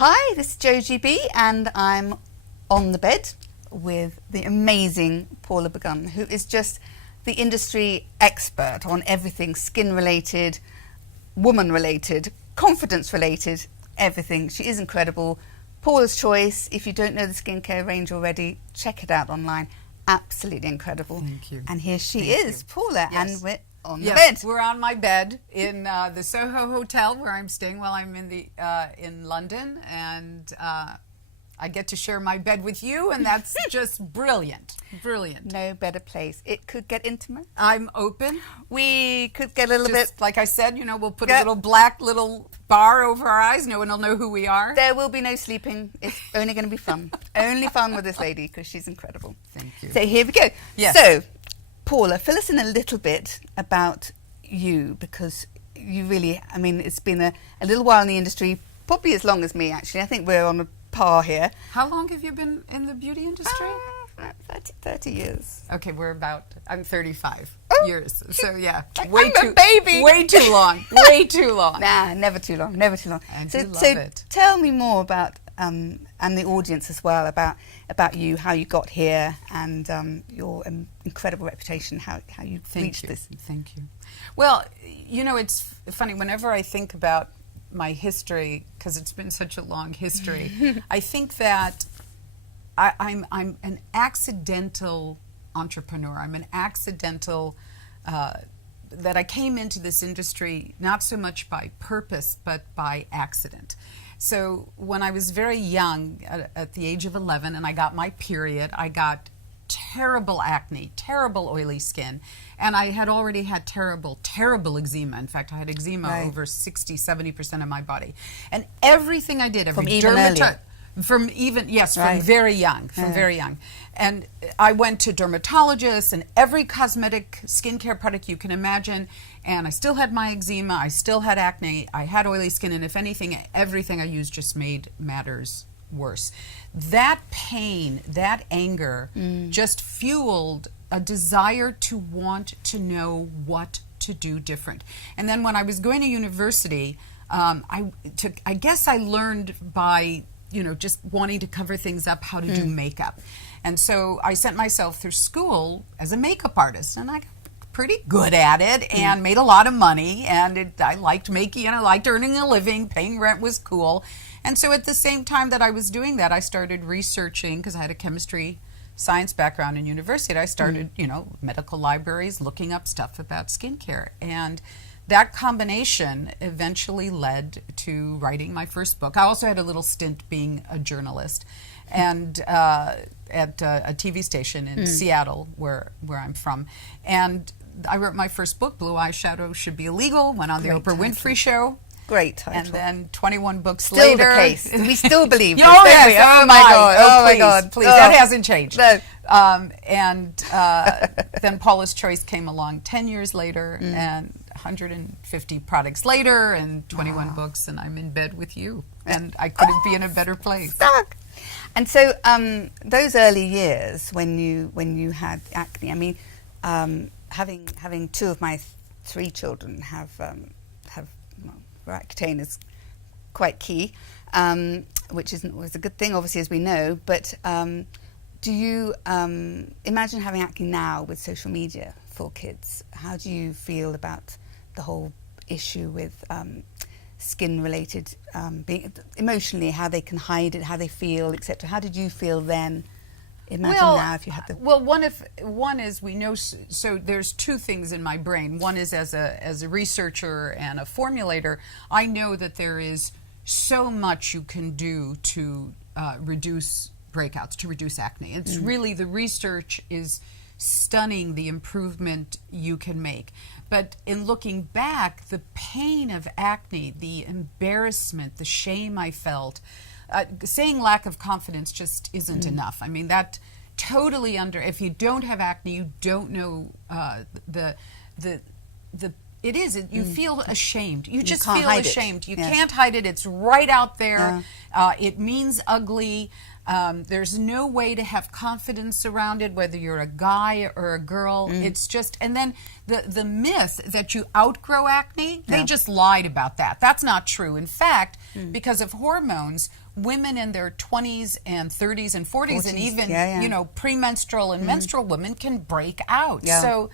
Hi, this is JOGB and I'm on the bed with the amazing Paula Begoun, who is just the industry expert on everything skin related, woman related, confidence related, everything. She is incredible. Paula's Choice, if you don't know the skincare range already, check it out online. Absolutely incredible. Thank you. And here she is, Paula, Yes. and we're on the bed. We're on my bed in the Soho Hotel where I'm staying while I'm in London, and I get to share my bed with you, and that's just brilliant, brilliant. No better place. It could get intimate. I'm open. We could get a little bit... Like I said, you know, we'll put a little black little bar over our eyes. No one will know who we are. There will be no sleeping. It's only going to be fun. Only fun with this lady because she's incredible. Thank you. So here we go. Yes. So, Paula, fill us in a little bit about you, because you really, I mean, it's been a little while in the industry, probably as long as me, actually. I think we're on a par here. How long have you been in the beauty industry? 30 years. Okay, I'm 35 years. So yeah, I'm a baby. Way too long. Way too long. Nah, never too long. Never too long. And so, you love it. Tell me more about, and the audience as well, about you, how you got here, and your incredible reputation, how you reached this. Thank you. Well, you know, it's funny, whenever I think about my history, because it's been such a long history, I think that I'm an accidental entrepreneur. I'm an accidental, that I came into this industry not so much by purpose, but by accident. So when I was very young, at the age of 11, and I got my period, I got terrible acne, terrible oily skin, and I had already had terrible eczema. In fact, I had eczema over 60-70% of my body. And everything I did, every dermatologist, from very young, very young. And I went to dermatologists and every cosmetic skincare product you can imagine, and I still had my eczema, I still had acne, I had oily skin, and if anything, everything I used just made matters worse. That pain, that anger just fueled a desire to want to know what to do different. And then when I was going to university, I guess I learned by, you know, just wanting to cover things up, how to do makeup. And so I sent myself through school as a makeup artist, and I got pretty good at it and made a lot of money, and I liked making, and I liked earning a living, paying rent was cool. And so at the same time that I was doing that, I started researching, because I had a chemistry science background in university. I started, you know, medical libraries, looking up stuff about skincare. And that combination eventually led to writing my first book. I also had a little stint being a journalist, and at a TV station in Seattle, where I'm from. And I wrote my first book, Blue Eyeshadow Should Be Illegal, went on the Oprah Winfrey Show. Great title. And then 21 books still later. Still the case. We still believe this, oh, don't yes. we? Oh, my God. Oh, my God. Please. That hasn't changed. No. Then Paula's Choice came along 10 years later, and 150 products later, and 21 books, and I'm in bed with you. And I couldn't be in a better place. Stuck. And so those early years when you had acne, I mean, having two of my three children have Accutane is quite key, which isn't always a good thing, obviously, as we know. But do you imagine having acne now with social media for kids? How do you feel about the whole issue with skin-related, being emotionally, how they can hide it, how they feel, etc.? How did you feel then? Imagine now if you had the... Well, one is we know, so there's two things in my brain. One is as a researcher and a formulator, I know that there is so much you can do to reduce breakouts, to reduce acne. It's really, the research is stunning, the improvement you can make. But in looking back, the pain of acne, the embarrassment, the shame I felt, saying lack of confidence just isn't enough. I mean, that totally if you don't have acne, you don't know you feel ashamed. You just feel ashamed. You can't hide it. It's right out there. It means ugly. There's no way to have confidence around it, whether you're a guy or a girl. It's just, and then the myth that you outgrow acne, they just lied about that. That's not true. In fact, because of hormones, women in their 20s and 30s and 40s and even, you know, premenstrual and menstrual women can break out. So,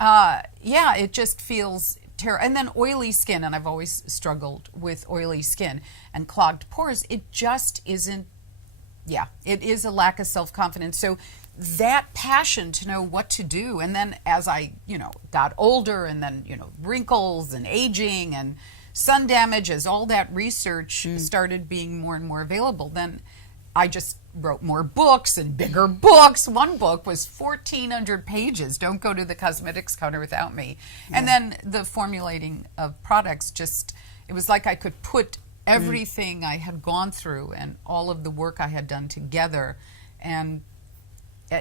yeah, it just feels terrible. And then oily skin, and I've always struggled with oily skin and clogged pores. It just isn't. Yeah, it is a lack of self-confidence. So that passion to know what to do, and then as I, you know, got older, and then, you know, wrinkles and aging and sun damage, as all that research started being more and more available, then I just wrote more books and bigger books. One book was 1,400 pages. Don't go to the cosmetics counter without me. And then the formulating of products, just, it was like I could put everything I had gone through and all of the work I had done together, and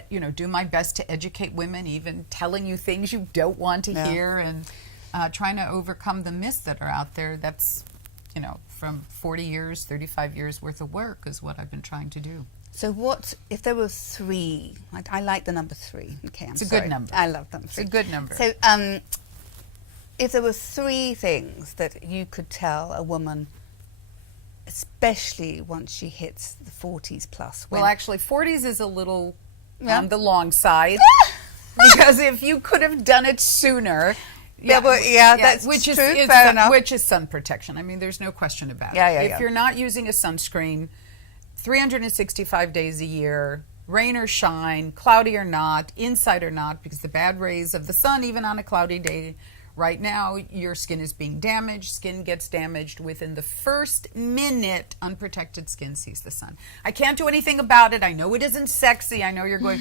you know, do my best to educate women, even telling you things you don't want to hear, and trying to overcome the myths that are out there. That's, you know, from 40 years, 35 years worth of work is what I've been trying to do. So what if there were 3? I like the number 3. Okay, it's a good number. I love number 3. It's a good number. So if there were 3 things that you could tell a woman, especially once she hits the 40s plus. Well, actually, 40s is a little on the long side, because if you could have done it sooner. That's which true. Is Fair enough. Which is sun protection. I mean, there's no question about it. If you're not using a sunscreen 365 days a year, rain or shine, cloudy or not, inside or not, because the bad rays of the sun, even on a cloudy day, right now, your skin is being damaged. Skin gets damaged within the first minute unprotected skin sees the sun. I can't do anything about it. I know it isn't sexy. I know you're going,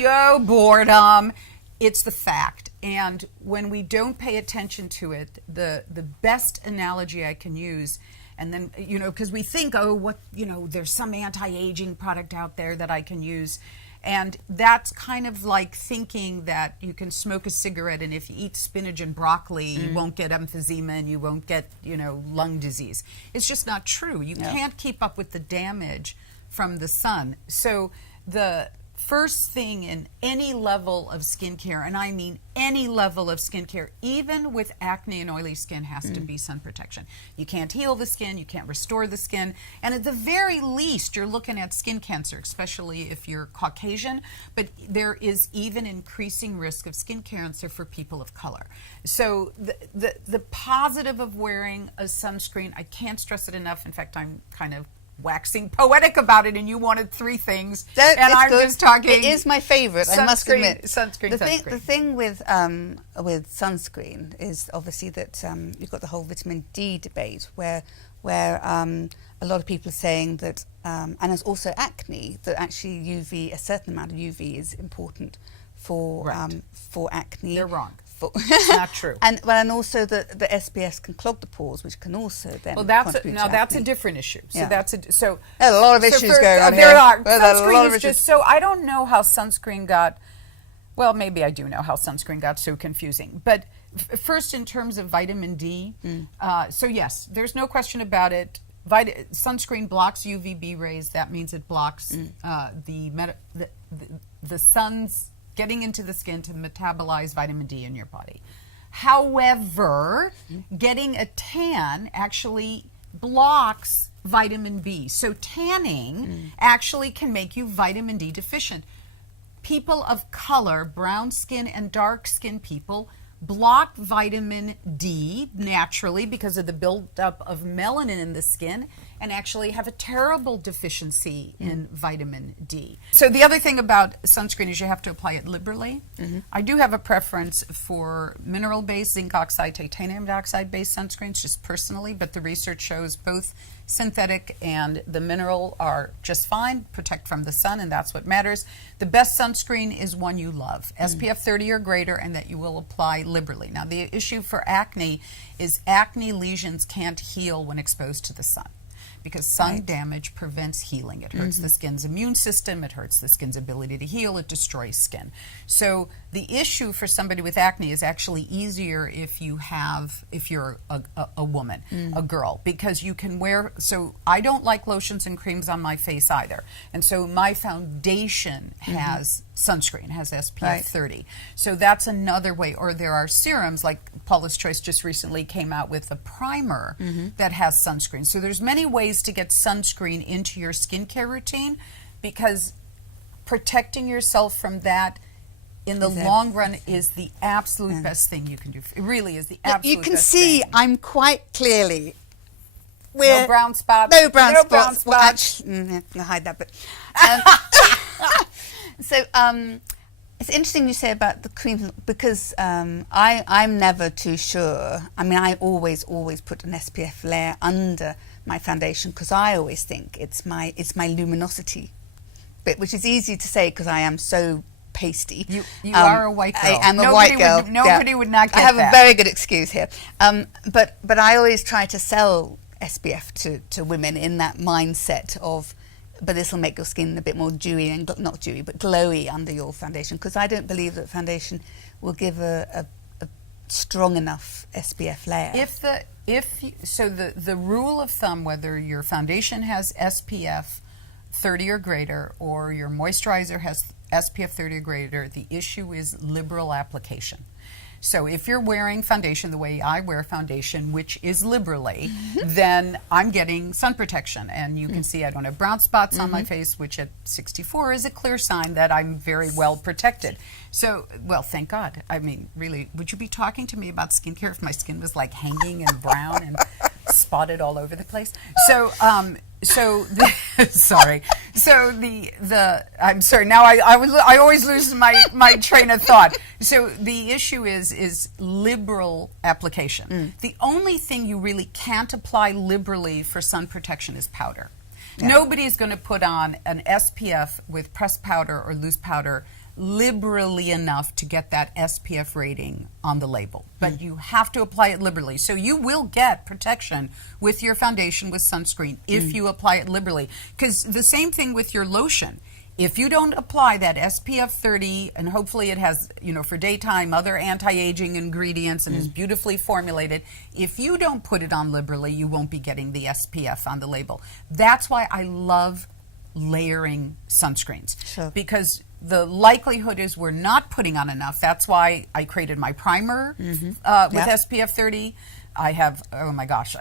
yo, boredom. It's the fact. And when we don't pay attention to it, the best analogy I can use, and then, you know, because we think, oh, what, you know, there's some anti-aging product out there that I can use. And that's kind of like thinking that you can smoke a cigarette, and if you eat spinach and broccoli, you won't get emphysema and you won't get, you know, lung disease. It's just not true. You can't keep up with the damage from the sun. So the first thing in any level of skincare, and I mean any level of skincare, even with acne and oily skin, has to be sun protection. You can't heal the skin, you can't restore the skin, and at the very least, you're looking at skin cancer, especially if you're Caucasian, but there is even increasing risk of skin cancer for people of color. So the positive of wearing a sunscreen, I can't stress it enough. In fact, I'm kind of waxing poetic about it, and you wanted 3 things, and I'm just talking. It is my favorite, I must admit. Sunscreen. The thing with sunscreen is obviously that you've got the whole vitamin D debate, where a lot of people are saying that, and there's also acne, that actually UV, a certain amount of UV is important for acne. They're wrong. It's not true. And also the SPF can clog the pores, which can also then contribute to that's acne. a different issue. So There's a lot of issues going on here. There are. Sunscreen is just so, I don't know how sunscreen got, well, maybe I do know how sunscreen got so confusing. But first, in terms of vitamin D, so yes, there's no question about it. Sunscreen blocks UVB rays. That means it blocks the sun's getting into the skin to metabolize vitamin D in your body. However, getting a tan actually blocks vitamin B. So tanning actually can make you vitamin D deficient. People of color, brown skin and dark skin people, block vitamin D naturally because of the buildup of melanin in the skin, and actually have a terrible deficiency in vitamin D. So the other thing about sunscreen is you have to apply it liberally. I do have a preference for mineral-based, zinc oxide, titanium dioxide-based sunscreens, just personally, but the research shows both synthetic and the mineral are just fine, protect from the sun, and that's what matters. The best sunscreen is one you love, SPF 30 or greater, and that you will apply liberally. Now, the issue for acne is acne lesions can't heal when exposed to the sun. because sun damage prevents healing. It hurts the skin's immune system, it hurts the skin's ability to heal, it destroys skin. So the issue for somebody with acne is actually easier if you're a woman, a girl, because you can wear, so I don't like lotions and creams on my face either. And so my foundation has sunscreen, has SPF 30. So that's another way. Or there are serums, like Paula's Choice just recently came out with a primer that has sunscreen. So there's many ways to get sunscreen into your skincare routine, because protecting yourself from that in the long run is the absolute best thing you can do. It really is the absolute best thing. You can see I'm quite clearly... No brown spots. No brown spots. Well, actually, I'll hide that, but... So it's interesting you say about the creams, because I'm never too sure. I mean, I always put an SPF layer under my foundation, because I always think it's my luminosity bit, which is easy to say because I am so pasty. You are a white girl. I am a white girl. Nobody would not get that. I have a very good excuse here. But I always try to sell SPF to women in that mindset of, but this will make your skin a bit more dewy, and not dewy, but glowy under your foundation, because I don't believe that foundation will give a strong enough SPF layer. The rule of thumb, whether your foundation has SPF 30 or greater, or your moisturizer has SPF 30 or greater, the issue is liberal application. So if you're wearing foundation the way I wear foundation, which is liberally, then I'm getting sun protection. And you can see I don't have brown spots on my face, which at 64 is a clear sign that I'm very well protected. So, well, thank God. I mean, really, would you be talking to me about skincare if my skin was like hanging and brown and spotted all over the place? So, sorry. So I'm sorry. Now I always lose my train of thought. So the issue is liberal application. The only thing you really can't apply liberally for sun protection is powder. Yeah. Nobody's going to put on an SPF with pressed powder or loose powder liberally enough to get that SPF rating on the label. But you have to apply it liberally. So you will get protection with your foundation with sunscreen if you apply it liberally. Because the same thing with your lotion. If you don't apply that SPF 30, and hopefully it has, for daytime, other anti-aging ingredients and is beautifully formulated, if you don't put it on liberally, you won't be getting the SPF on the label. That's why I love layering sunscreens. Sure. Because the likelihood is we're not putting on enough. That's why I created my primer with SPF 30. I have, oh my gosh,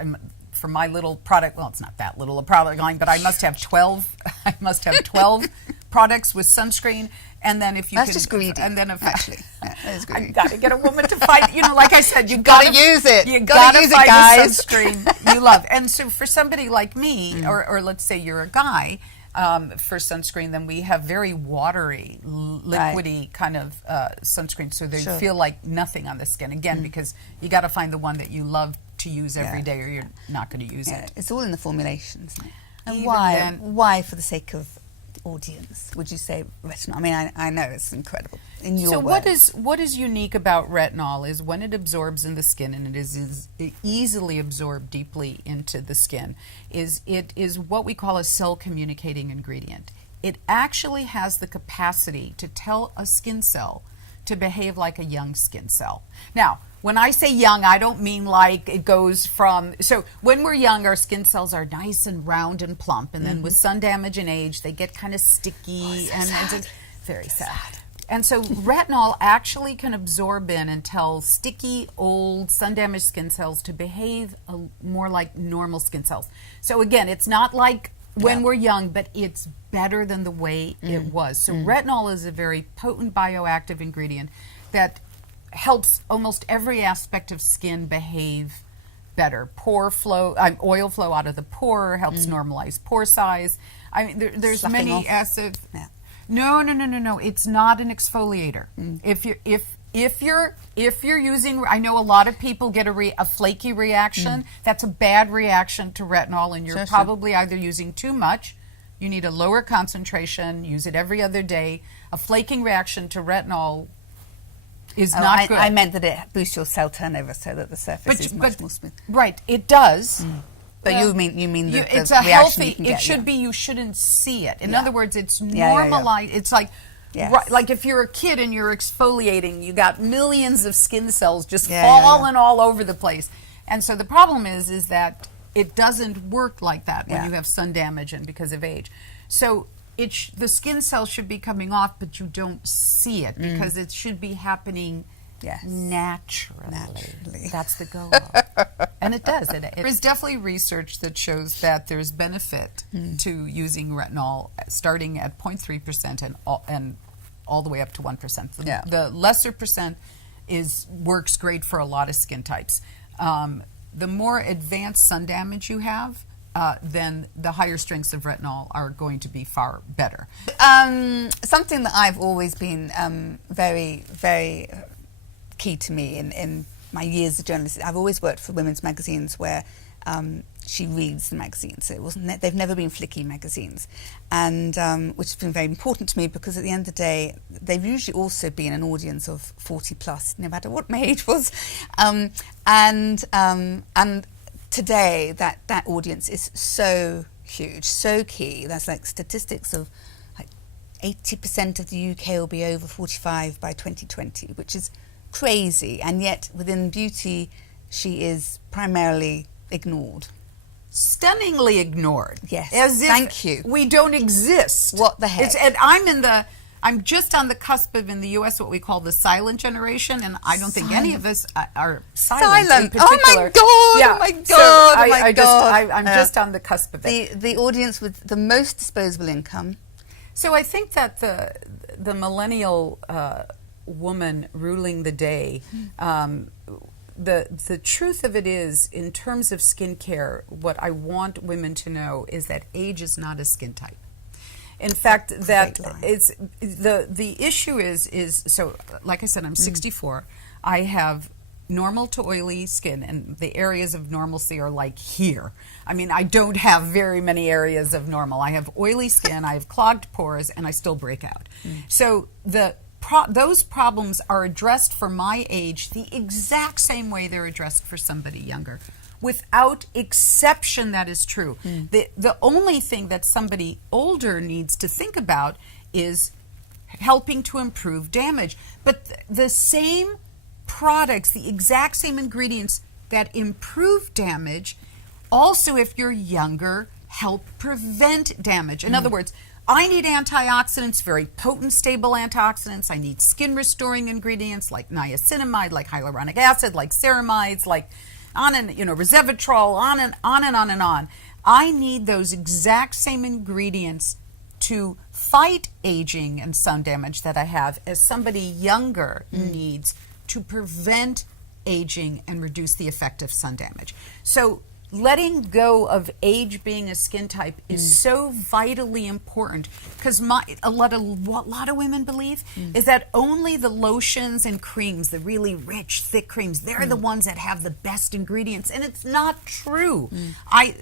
for my little product, well, it's not that little a product line, but I must have 12. I must have 12 products with sunscreen. And then if you that's just greedy. And then actually, that is greedy. I got to get a woman to fight. Like I said, you got to use it. You got to use find it, guys. a sunscreen you love. And so for somebody like me, or let's say you're a guy. For sunscreen, then we have very watery, liquidy kind of sunscreen, so they feel like nothing on the skin. Again, because you got to find the one that you love to use every day, or you're not going to use it. It's all in the formulation, isn't it? And Even why, for the sake of the audience, would you say retinol? I mean, I know it's incredible in your words. So what is unique about retinol is when it absorbs in the skin, and it is easily absorbed deeply into the skin, it is what we call a cell communicating ingredient. It actually has the capacity to tell a skin cell to behave like a young skin cell. Now, when I say young, I don't mean like it goes from, so when we're young, our skin cells are nice and round and plump, and then with sun damage and age, they get kind of sticky and it's very sad. And so retinol actually can absorb in and tell sticky, old, sun-damaged skin cells to behave more like normal skin cells. So again, it's not like when we're young, but it's better than the way it was. So retinol is a very potent bioactive ingredient that helps almost every aspect of skin behave better. Pore flow, oil flow out of the pore helps normalize pore size. I mean, there's Sucking many off. acids. Yeah. No. It's not an exfoliator. If you're using, I know a lot of people get a flaky reaction. That's a bad reaction to retinol, and you're probably either using too much. You need a lower concentration. Use it every other day. A flaking reaction to retinol is not good. I meant that it boosts your cell turnover so that the surface is much more smooth. Right, it does. But you mean the it's a reaction healthy. you can It get, should yeah. be. You shouldn't see it. In Yeah. other words, it's Yeah, yeah, yeah. normalized. It's like. Yes. Right, like if you're a kid and you're exfoliating, you got millions of skin cells just Yeah, yeah, yeah. falling all over the place. And so the problem is that it doesn't work like that when Yeah. you have sun damage and because of age. So the skin cells should be coming off, but you don't see it because it should be happening Yes. naturally. That's the goal. And it does. There's definitely research that shows that there's benefit to using retinol starting at 0.3% and all the way up to 1%. The lesser percent works great for a lot of skin types. The more advanced sun damage you have, then the higher strengths of retinol are going to be far better. Something that I've always been very, very key to me in my years as a journalist, I've always worked for women's magazines where she reads the magazines. So they've never been flicky magazines, and which has been very important to me because at the end of the day, they've usually also been an audience of 40 plus, no matter what my age was, and today that audience is so huge, so key. That's like statistics of like 80% of the UK will be over 45 by 2020, which is crazy, and yet within beauty she is primarily ignored. Stunningly ignored. Yes. As if Thank you. we don't exist. What the heck? And I'm just on the cusp of, in the US, what we call the silent generation, and I don't think any of us are silent. In particular. Oh my God! Yeah. Oh my God! Oh my God! I'm just on the cusp of it. The audience with the most disposable income. So I think that the millennial woman ruling the day, the truth of it is, in terms of skincare, what I want women to know is that age is not a skin type. In fact, that it's the issue is so. Like I said, I'm 64. I have normal to oily skin, and the areas of normalcy are like here. I mean, I don't have very many areas of normal. I have oily skin, I have clogged pores, and I still break out. So those problems are addressed for my age the exact same way they're addressed for somebody younger. Without exception, that is true. The only thing that somebody older needs to think about is helping to improve damage. But the same products, the exact same ingredients that improve damage, also, if you're younger, help prevent damage. In other words, I need antioxidants, very potent, stable antioxidants. I need skin restoring ingredients like niacinamide, like hyaluronic acid, like ceramides, like resveratrol, on and on and on and on. I need those exact same ingredients to fight aging and sun damage that I have as somebody younger needs to prevent aging and reduce the effect of sun damage. So letting go of age being a skin type is so vitally important, because a lot of women believe is that only the lotions and creams, the really rich, thick creams, they're the ones that have the best ingredients, and it's not true.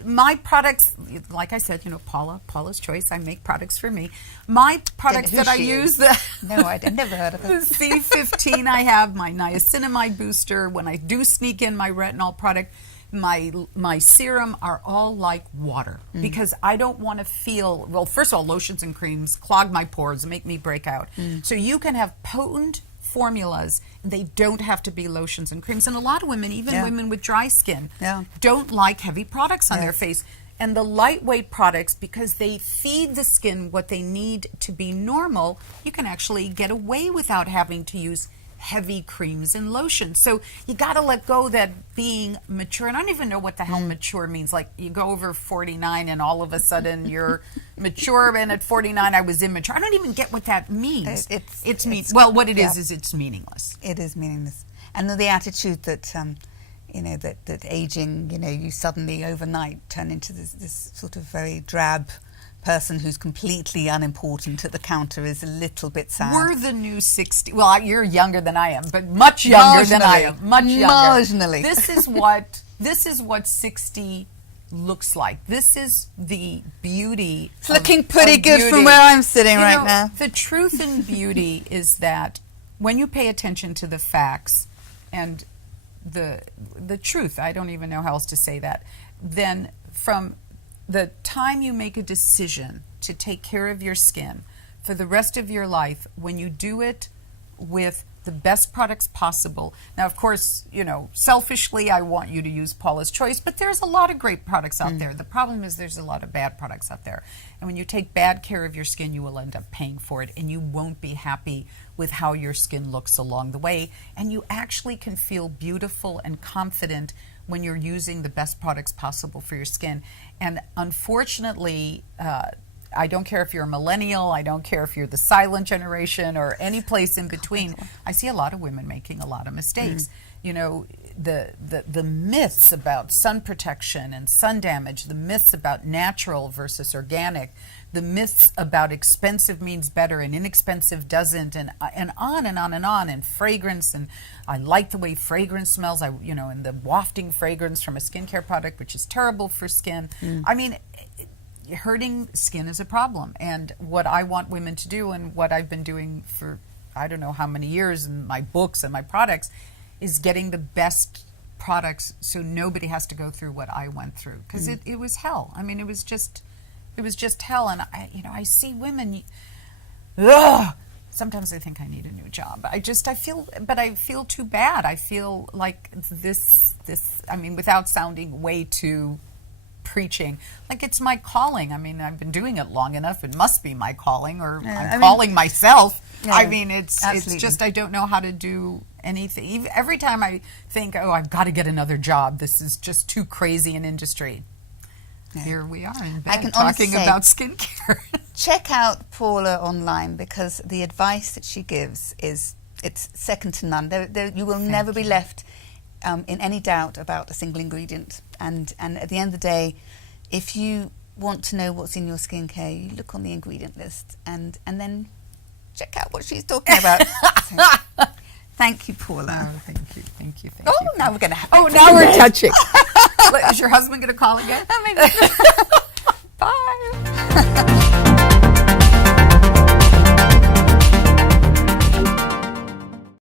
My products, like I said, Paula's Choice, I make products for me. My products that I use, No, I'd never heard of it. the C15, I have my niacinamide booster. When I do sneak in my retinol product, my serum are all like water, because I don't want to feel, well, first of all, lotions and creams clog my pores and make me break out. So you can have potent formulas. They don't have to be lotions and creams. And a lot of women, even women with dry skin, don't like heavy products on their face. And the lightweight products, because they feed the skin what they need to be normal, you can actually get away without having to use heavy creams and lotions. So you got to let go that being mature, and I don't even know what the hell mature means. Like, you go over 49 and all of a sudden you're mature, and at 49 I was immature. I don't even get what that means. What it is it's meaningless. It is meaningless. And the attitude that that aging, you suddenly overnight turn into this sort of very drab person who's completely unimportant at the counter is a little bit sad. We're the new 60. Well, you're younger than I am, but much younger than I am. Much younger. Marginally. This is what 60 looks like. This is the beauty. It's looking pretty good from where I'm sitting right now. The truth in beauty is that when you pay attention to the facts and the truth, I don't even know how else to say that, then from the time you make a decision to take care of your skin for the rest of your life, when you do it with the best products possible. Now, of course, you know, selfishly, I want you to use Paula's Choice, but there's a lot of great products out there. The problem is there's a lot of bad products out there. And when you take bad care of your skin, you will end up paying for it, and you won't be happy with how your skin looks along the way. And you actually can feel beautiful and confident when you're using the best products possible for your skin. And unfortunately, I don't care if you're a millennial, I don't care if you're the silent generation or any place in between. I see a lot of women making a lot of mistakes. You know, the myths about sun protection and sun damage, the myths about natural versus organic, the myths about expensive means better and inexpensive doesn't, and on and on and on, and fragrance, and I like the way fragrance smells, and the wafting fragrance from a skincare product, which is terrible for skin. I mean, hurting skin is a problem, and what I want women to do, and what I've been doing for I don't know how many years in my books and my products, is getting the best products so nobody has to go through what I went through, because it was hell. I mean, it was just hell. And I see women, sometimes I think I need a new job. I feel too bad. I feel like this I mean, without sounding way too preaching, like it's my calling. I mean, I've been doing it long enough. It must be my calling, or I'm calling myself. Yeah, I mean, it's just I don't know how to do anything. Every time I think, oh, I've got to get another job, this is just too crazy an industry. Yeah. Here we are in bed talking about skincare. Check out Paula online, because the advice that she gives it's second to none. You will never be left in any doubt about a single ingredient. And at the end of the day, if you want to know what's in your skincare, you look on the ingredient list and then check out what she's talking about. So, thank you, Paula. Oh, thank you. Now we're going to have now we're touching. Is your husband going to call again? Bye.